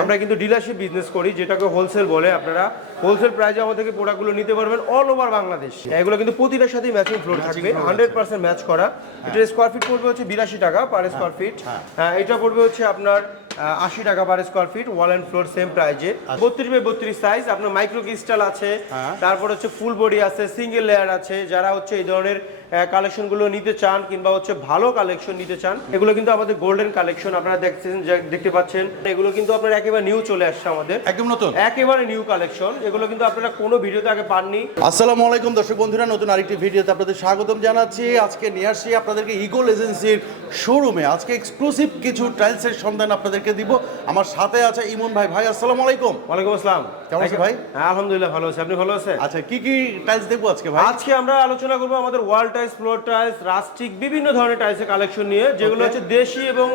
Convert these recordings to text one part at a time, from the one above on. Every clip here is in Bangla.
আমরা কিন্তু ডিলারশিপ বিজনেস করি যেটাকে হোলসেল বলে। আপনারা হোলসেল প্রাইসে আমাদের থেকে প্রোডাক্টগুলো নিতে পারবেন অল ওভার বাংলাদেশ। এগুলো কিন্তু প্রতিটার সাথে ম্যাচিং ফ্লোর থাকবে হান্ড্রেড পার্সেন্ট ম্যাচ করা। এটার স্কোয়ার ফিট পড়বে হচ্ছে বিরাশি টাকা পার স্কোয়ার ফিট এটা পড়বে হচ্ছে আপনার আশি টাকা per square feet wall and floor same প্রাইজে বত্রিশ বাই বত্রিশ সাইজ আপনার মাইক্রো ক্রিস্টাল আছে। হ্যাঁ। তারপর হচ্ছে ফুল বডি আছে সিঙ্গেল লেয়ার আছে। যারা হচ্ছে এই ধরনের কালেকশনগুলো নিতে চান কিংবা হচ্ছে ভালো কালেকশন নিতে চান এগুলো কিন্তু আমাদের গোল্ডেন কালেকশন আপনারা দেখছেন দেখতে পাচ্ছেন। এগুলো কিন্তু আপনার একেবারে নিউ চলে আসছে আমাদের। একদম নতুন? একেবারে নিউ কালেকশন এগুলো কিন্তু আপনারা কোনো ভিডিওতে আগে পাননি। আসসালামু আলাইকুম দর্শক বন্ধুরা নতুন আরেকটি ভিডিওতে আপনাদের স্বাগতম জানাচ্ছি। আজকে নিয়ে আসছি আপনাদেরকে ইগোল এজেন্সির শোরুমে আজকে এক্সক্লুসিভ কিছু টাইলসের সন্ধান আপনাদেরকে দিব। আমার সাথে আছে ইমন ভাই। ভাই আসসালামু আলাইকুম। ওয়ালাইকুম আসসালাম। কেমন আছেন ভাই? হ্যাঁ আলহামদুলিল্লাহ ভালো আছি। আপনি ভালো আছেন? আচ্ছা কি কি টাইলস দেখব আজকে ভাই? আজকে আমরা আলোচনা করব আমাদের wall tiles floor tiles rustic বিভিন্ন ধরনের টাইলসের কালেকশন নিয়ে যেগুলো হচ্ছে দেশি এবং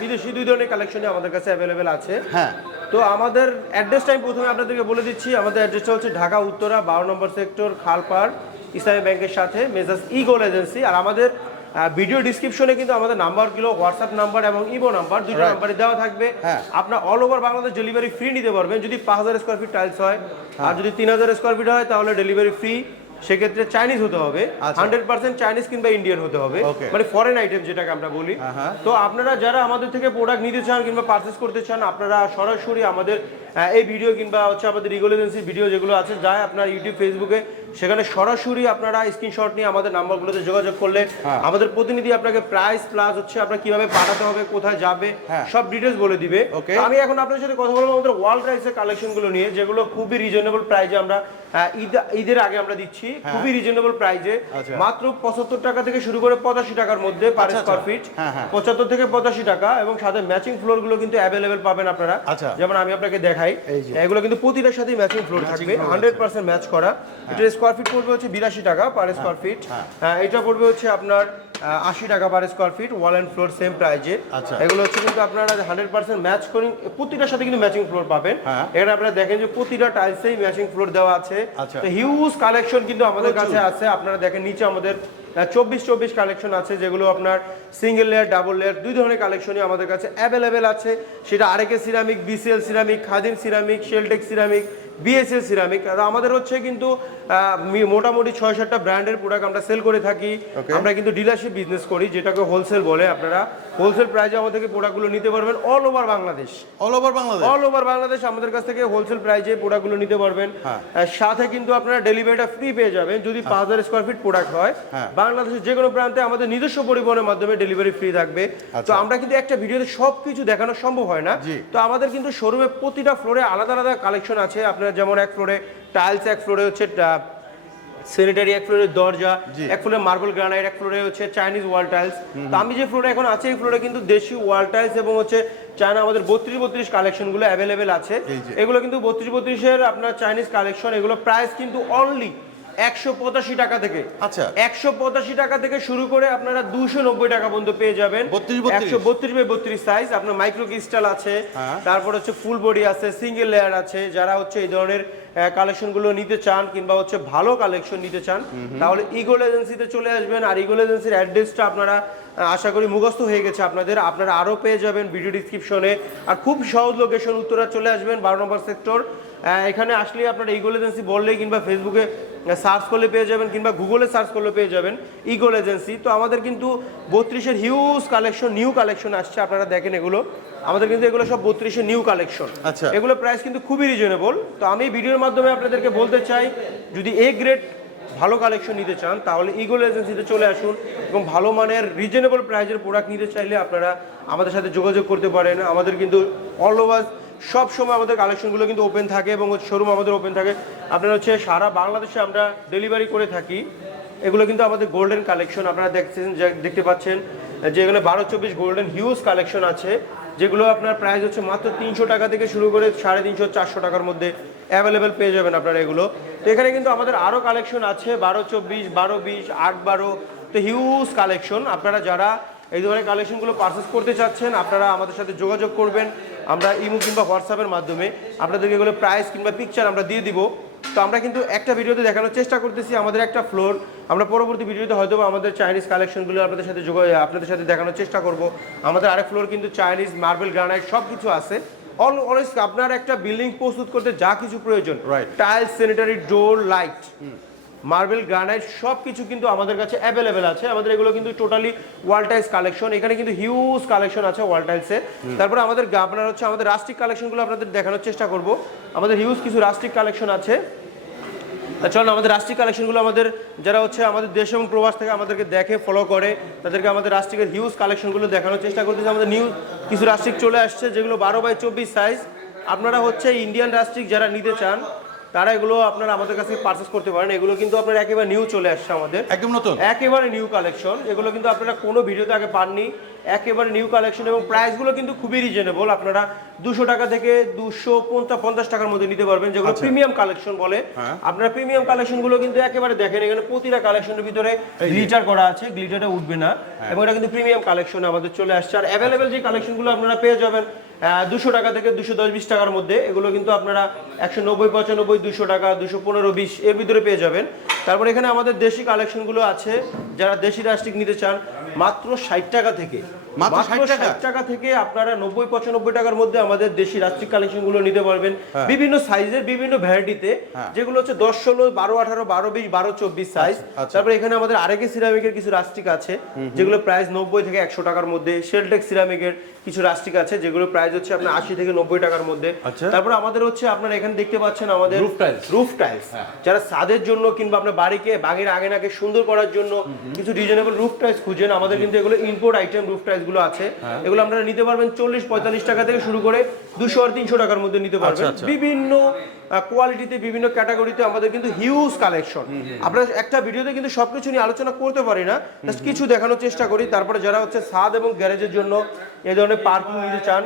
বিদেশি দুই ধরনের কালেকশনই আমাদের কাছে অ্যাভেলেবেল আছে। হ্যাঁ। তো আমাদের অ্যাড্রেসটা আমি প্রথমে আপনাদেরকে বলে দিচ্ছি আমাদের অ্যাড্রেসটা হচ্ছে ঢাকা উত্তরা বারো নম্বর সেক্টর খালপাড় ইসলামী ব্যাংকের সাথে মেজাজ ইগোল এজেন্সি। আর আমাদের ভিডিও ডিসক্রিপশনে কিন্তু আমাদের নাম্বারগুলো হোয়াটসঅ্যাপ নাম্বার এবং ইমো নাম্বার দুটো. নাম্বারে দেওয়া থাকবে। আপনার all over Bangladesh delivery free নিতে পারবেন। যদি পাঁচ হাজার স্কোয়ার ফিট টাইলস হয় হ্যাঁ। আর যদি তিন হাজার স্কোয়ার ফিট হয় তাহলে ডেলিভারি ফ্রি সেক্ষেত্রে চাইনিজ হতে হবে। হান্ড্রেড পার্সেন্ট চাইনিজ কিংবা ইন্ডিয়ান হতে হবে মানে ফরেন আইটেম যেটাকে আমরা বলি হ্যাঁ। তো আপনারা যারা আমাদের থেকে প্রোডাক্ট নিতে চান কিংবা পারচেস করতে চান আপনারা সরাসরি আমাদের এই ভিডিও কিংবা হচ্ছে আমাদের রিগুলেন্সি এজেন্সির ভিডিও যেগুলো আছে যায় আপনার ইউটিউব ফেসবুকে সেখানে সরাসরি আপনারা স্ক্রিনশট নিয়ে আমাদের নাম্বারগুলোতে যোগাযোগ করলে হ্যাঁ। আমাদের প্রতিনিধি আপনাকে প্রাইস প্লাস হচ্ছে আপনার কীভাবে পাঠাতে হবে কোথায় যাবে হ্যাঁ। সব ডিটেলস বলে দিবে. তো আমি এখন আপনার সাথে কথা বলব আমাদের ওয়ার্ল্ড প্রাইসের কালেকশনগুলো নিয়ে যেগুলো খুবই রিজনেবল প্রাইজে আমরা ঈদের আগে আমরা দিচ্ছি খুবই রিজনেবল প্রাইজে হ্যাঁ। আচ্ছা। মাত্র পঁচাত্তর টাকা থেকে শুরু করে পঁচাশি টাকার মধ্যে পার স্কোয়ার। ফিট হ্যাঁ, হ্যাঁ। পঁচাত্তর থেকে পঁচাশি টাকা এবং সাথে ম্যাচিং ফ্লোরগুলো কিন্তু অ্যাভেলেবেল পাবেন আপনারা আচ্ছা। যেমন আমি আপনাকে দেখাই এগুলো কিন্তু প্রতিটার সাথে ম্যাচিং ফ্লোর থাকবে হান্ড্রেড পার্সেন্ট ম্যাচ করা এটার স্কোয়ার ফিট পড়বে হচ্ছে বিরাশি টাকা পার স্কোয়ার ফিট এটা পড়বে হচ্ছে আপনার আশি টাকা per square feet wall and floor same প্রাইজে আচ্ছা। এগুলো হচ্ছে কিন্তু আপনারা হান্ড্রেড পার্সেন্ট ম্যাচ করি প্রতিটার সাথে কিন্তু ম্যাচিং ফ্লোর পাবেন। হ্যাঁ। এখানে আপনারা দেখেন যে প্রতিটা টাইলসেই ম্যাচিং ফ্লোর দেওয়া আছে। আচ্ছা। হিউজ কালেকশন কিন্তু আমাদের কাছে আছে। আপনারা দেখেন নিচে আমাদের চব্বিশ চব্বিশ কালেকশন আছে যেগুলো আপনার সিঙ্গেল লেয়ার ডাবল লেয়ার দুই ধরনের কালেকশনই আমাদের কাছে অ্যাভেলেবেল আছে। সেটা আরেকে ceramic BCL ceramic Khadim ceramic Sheltech ceramic BSL ceramic আমাদের হচ্ছে কিন্তু মোটামুটি ছয় সাতটা ব্র্যান্ডের প্রোডাক্ট আমরা সেল করে থাকি। আমরা কিন্তু ডিলারশিপ বিজনেস করি যেটাকে হোলসেল বলে আপনারা। হোলসেল প্রাইসে আমাদের থেকে প্রোডাক্টগুলো নিতে পারবেন all over Bangladesh. All over Bangladesh? All over Bangladesh আমাদের কাছ থেকে হোলসেল প্রাইসে প্রোডাক্টগুলো নিতে পারবেন। হ্যাঁ। সাথে কিন্তু আপনারা ডেলিভারিটা ফ্রি পেয়ে যাবেন যদি পাঁচ হাজার স্কোয়ার ফিট প্রোডাক্ট হয়। হ্যাঁ। বাংলাদেশের যে কোনো প্রান্তে আমাদের নিজস্ব পরিবহনের মাধ্যমে ডেলিভারি ফ্রি থাকবে। তো আচ্ছা। আমরা কিন্তু একটা ভিডিওতে সব কিছু দেখানো সম্ভব হয় না। তো আমাদের কিন্তু শোরুমে প্রতিটা ফ্লোরে আলাদা আলাদা কালেকশন আছে। আপনার যেমন এক ফ্লোরে টাইলস এক ফ্লোরে হচ্ছে স্যানিটারি এক ফ্লোরে দরজা এক ফ্লোরে মার্বেল গ্রানাইট এক ফ্লোরে হচ্ছে চাইনিজ ওয়াল টাইলস তো আমি যে ফ্লোরে এখন আছি এই ফ্লোরে কিন্তু দেশি ওয়াল টাইলস এবং হচ্ছে চায়না আমাদের বত্রিশ বত্রিশ কালেকশনগুলো অ্যাভেলেবেল আছে। এগুলো কিন্তু বত্রিশ বত্রিশের আপনার চাইনিজ কালেকশন এগুলো প্রাইস কিন্তু অনলি একশো পঁচাশি টাকা থেকে। আচ্ছা। একশো পঁচাশি টাকা থেকে শুরু করে আপনারা দুশো নব্বই টাকা পর্যন্ত পেয়ে যাবেন। 32 32 একশো বত্রিশ বাই বত্রিশ সাইজ আপনার মাইক্রো ক্রিস্টাল আছে। হ্যাঁ। তারপর হচ্ছে ফুল বডি আছে সিঙ্গেল লেয়ার আছে। যারা হচ্ছে এই ধরনের কালেকশনগুলো নিতে চান কিংবা হচ্ছে ভালো কালেকশন নিতে চান তাহলে ইগোল এজেন্সিতে চলে আসবেন। আর ইগোল এজেন্সির অ্যাড্রেসটা আপনারা আশা করি মুখস্থ হয়ে গেছে আপনাদের। আপনারা আরও পেয়ে যাবেন ভিডিও ডিসক্রিপশনে আর খুব সহজ লোকেশন উত্তরা চলে আসবেন বারো নম্বর সেক্টর এখানে আসলে আপনারা ইগোল এজেন্সি বললেই কিংবা ফেসবুকে সার্চ করলে পেয়ে যাবেন কিংবা গুগলে সার্চ করলে পেয়ে যাবেন ইগোল এজেন্সি তো আমাদের কিন্তু বত্রিশের হিউজ কালেকশন নিউ কালেকশন আসছে আপনারা দেখেন এগুলো। আমাদের কিন্তু এগুলো সব বত্রিশের নিউ কালেকশন আচ্ছা। এগুলো প্রাইস কিন্তু খুবই রিজনেবল তো আমি ভিডিওর মাধ্যমে আপনাদেরকে বলতে চাই যদি এ গ্রেড ভালো কালেকশন নিতে চান, তাহলে ইগল এজেন্সিতে চলে আসুন এবং ভালো মানের রিজনেবল প্রাইজের প্রোডাক্ট নিতে চাইলে আপনারা আমাদের সাথে যোগাযোগ করতে পারেন। আমাদের কিন্তু অল ওভার সব সময় আমাদের কালেকশনগুলো কিন্তু ওপেন থাকে এবং শোরুম আমাদের ওপেন থাকে। আপনারা হচ্ছে সারা বাংলাদেশে আমরা ডেলিভারি করে থাকি। এগুলো কিন্তু আমাদের গোল্ডেন কালেকশন আপনারা দেখছেন দেখতে পাচ্ছেন যে এখানে বারো চব্বিশ গোল্ডেন হিউজ কালেকশন আছে। যেগুলো আপনার প্রাইস হচ্ছে মাত্র তিনশো টাকা থেকে শুরু করে সাড়ে তিনশো, চারশো টাকার মধ্যে অ্যাভেলেবেল পেয়ে যাবেন আপনারা এগুলো। তো এখানে কিন্তু আমাদের আরও কালেকশন আছে, বারো চব্বিশ, বারো বিশ, আট বারো, তো হিউজ কালেকশন আপনারা যারা এই ধরনের কালেকশনগুলো পারচেস করতে চাচ্ছেন, আপনারা আমাদের সাথে যোগাযোগ করবেন। আমরা ইমো কিংবা হোয়াটসঅ্যাপের মাধ্যমে আপনাদেরকে এগুলো প্রাইস কিংবা পিকচার আমরা দিয়ে দিব। তো আমরা কিন্তু একটা ভিডিওতে দেখানোর চেষ্টা করতেছি আমাদের একটা ফ্লোর আমরা পরবর্তী ভিডিওতে হয়তো আমাদের চাইনিজ কালেকশনগুলো আপনাদের সাথে যোগ আপনাদের সাথে দেখানোর চেষ্টা করব। আমাদের আরেক ফ্লোর কিন্তু চাইনিজ মার্বেল গ্রানাইট সব কিছু আছে। অল অলওয়েজ আপনার একটা বিল্ডিং প্রস্তুত করতে যা কিছু প্রয়োজন। Right. Tiles sanitary door light marble granite সব কিছু কিন্তু আমাদের কাছে অ্যাভেলেবেল আছে। আমাদের এগুলো কিন্তু টোটালি ওয়াল টাইলস কালেকশন এখানে কিন্তু হিউজ কালেকশন আছে ওয়াল টাইলসে তারপরে আমাদের আপনার হচ্ছে আমাদের রাস্টিক কালেকশনগুলো আপনাদের দেখানোর চেষ্টা করব। আমাদের হিউজ কিছু রাস্টিক কালেকশন আছে। চলুন আমাদের রাষ্ট্রিক কালেকশনগুলো আমাদের যারা হচ্ছে আমাদের দেশ এবং প্রবাস থেকে আমাদেরকে দেখে ফলো করে তাদেরকে আমাদের রাষ্ট্রিকের হিউজ কালেকশনগুলো দেখানোর চেষ্টা করতেছে। আমাদের নিউ কিছু রাষ্ট্রিক চলে আসছে যেগুলো বারো বাই চব্বিশ সাইজ আপনারা হচ্ছে ইন্ডিয়ান রাষ্ট্রিক যারা নিতে চান তারা এগুলো আপনারা আমাদের কাছে পারচেস করতে পারেন। এগুলো কিন্তু আপনার একেবারে নিউ চলে আসছে আমাদের। একদম নতুন? একেবারে নিউ কালেকশন এগুলো কিন্তু আপনারা কোনো ভিডিওতে আগে পাননি। একেবারে নিউ কালেকশন এবং প্রাইসগুলো কিন্তু খুবই রিজনেবল আপনারা দুশো টাকা থেকে দুশো পঞ্চাশ টাকার মধ্যে নিতে পারবেন যেগুলো প্রিমিয়াম কালেকশন বলে। হ্যাঁ। আপনারা প্রিমিয়াম কালেকশনগুলো কিন্তু একেবারে দেখেন এখানে প্রতিটা কালেকশনের ভিতরে গ্লিটার করা আছে গ্লিটারটা উঠবে না। এবং এটা কিন্তু প্রিমিয়াম কালেকশন আমাদের চলে আসছে। আর অ্যাভেলেবেল যে কালেকশনগুলো আপনারা পেয়ে যাবেন দুশো টাকা থেকে দুশো দশ বিশ টাকার মধ্যে এগুলো কিন্তু আপনারা একশো নব্বই পঁচানব্বই দুশো টাকা দুশো পনেরো বিশ এর ভিতরে পেয়ে যাবেন। তারপর এখানে আমাদের দেশি কালেকশনগুলো আছে যারা দেশি রাষ্ট্রিক নিতে চান মাত্র ষাট টাকা থেকে মাত্র 60 টাকা? থেকে আপনারা নব্বই পঁচানব্বই টাকার মধ্যে আমাদের দেশি রাষ্ট্রিক কালেকশনগুলো নিতে পারবেন। হ্যাঁ। বিভিন্ন সাইজের বিভিন্ন ভ্যারাইটিতে। যেগুলো হচ্ছে দশ ষোলো বারো আঠারো বারো বিশ বারো চব্বিশ সাইজ আচ্ছা। তারপরে এখানে আমাদের আরেকে সিরামিকের কিছু রাষ্ট্রিক আছে যেগুলো প্রাইস নব্বই থেকে একশো টাকার মধ্যে। শেলটেক সিরামিকের কিছু রাষ্ট্রিক আছে যেগুলো প্রাইস হচ্ছে আপনার আশি থেকে নব্বই টাকার মধ্যে। আচ্ছা। তারপর আমাদের হচ্ছে আপনারা এখানে দেখতে পাচ্ছেন আমাদের Roof টাইলস রুফ টাইলস যারা ছাদের জন্য কিংবা আপনার বাড়িকে বাগের আগে নাগে সুন্দর করার জন্য কিছু রিজনেবল রুফ টাইলস খুঁজেন। আমাদের কিন্তু এগুলো ইম্পোর্ট আইটেম রুফ টাইলস গুলো আছে হ্যাঁ। এগুলো আপনারা নিতে পারবেন চল্লিশ পঁয়তাল্লিশ টাকা থেকে শুরু করে দুশো আর তিনশো টাকার মধ্যে নিতে পারবেন। আচ্ছা, আচ্ছা। বিভিন্ন কোয়ালিটিতে বিভিন্ন ক্যাটাগরিতে আমাদের কিন্তু হিউজ কালেকশন আমরা একটা ভিডিওতে কিন্তু সবকিছু নিয়ে আলোচনা করতে পারি না জাস্ট কিছু দেখানোর চেষ্টা করি। তারপরে যারা হচ্ছে সাদ এবং গ্যারেজের জন্য এ ধরনের পার্কিং নিতে চান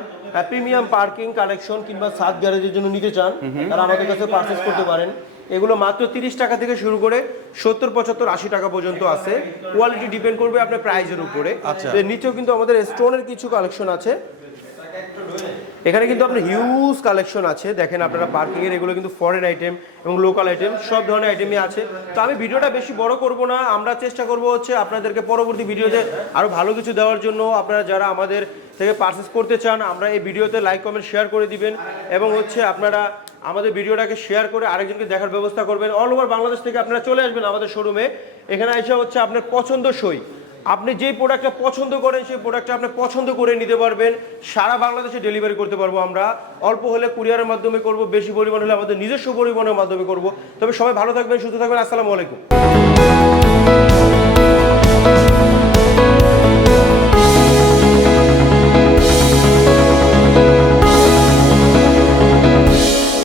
প্রিমিয়াম পার্কিং কালেকশন কিংবা সাদ গ্যারেজের জন্য নিতে চান তারা আমাদের কাছে পারচেস করতে পারেন। এগুলো মাত্র তিরিশ টাকা থেকে শুরু করে সত্তর পঁচাত্তর আশি টাকা পর্যন্ত আছে। কোয়ালিটি ডিপেন্ড করবে আপনার প্রাইজের উপরে। আচ্ছা। নিচেও কিন্তু আমাদের স্টোনের কিছু কালেকশন আছে। এখানে কিন্তু আপনার হিউজ কালেকশন আছে। দেখেন আপনারা পার্কিং এর এগুলো কিন্তু ফরেন আইটেম এবং লোকাল আইটেম সব ধরনের আইটেমই আছে। তো আমি ভিডিওটা বেশি বড় করব না। আমরা চেষ্টা করব হচ্ছে আপনাদেরকে পরবর্তী ভিডিওতে আরও ভালো কিছু দেওয়ার জন্য। আপনারা যারা আমাদের থেকে পারচেস করতে চান আমরা এই ভিডিওতে লাইক কমেন্ট শেয়ার করে দিবেন। এবং হচ্ছে আপনারা আমাদের ভিডিওটাকে শেয়ার করে আরেকজনকে দেখার ব্যবস্থা করবেন। অল ওভার বাংলাদেশ থেকে আপনারা চলে আসবেন আমাদের শোরুমে এখানে এসে হচ্ছে আপনার পছন্দ সই। আপনি যেই প্রোডাক্টটা পছন্দ করেন, সেই প্রোডাক্টটা আপনি পছন্দ করে নিতে পারবেন। সারা বাংলাদেশে ডেলিভারি করতে পারব আমরা। অল্প হলে কুরিয়ারের মাধ্যমে করব, বেশি পরিমাণ হলে আমাদের নিজস্ব পরিমাণের মাধ্যমে করব। তবে সবাই ভালো থাকবেন, সুস্থ থাকবেন। আসসালামু আলাইকুম।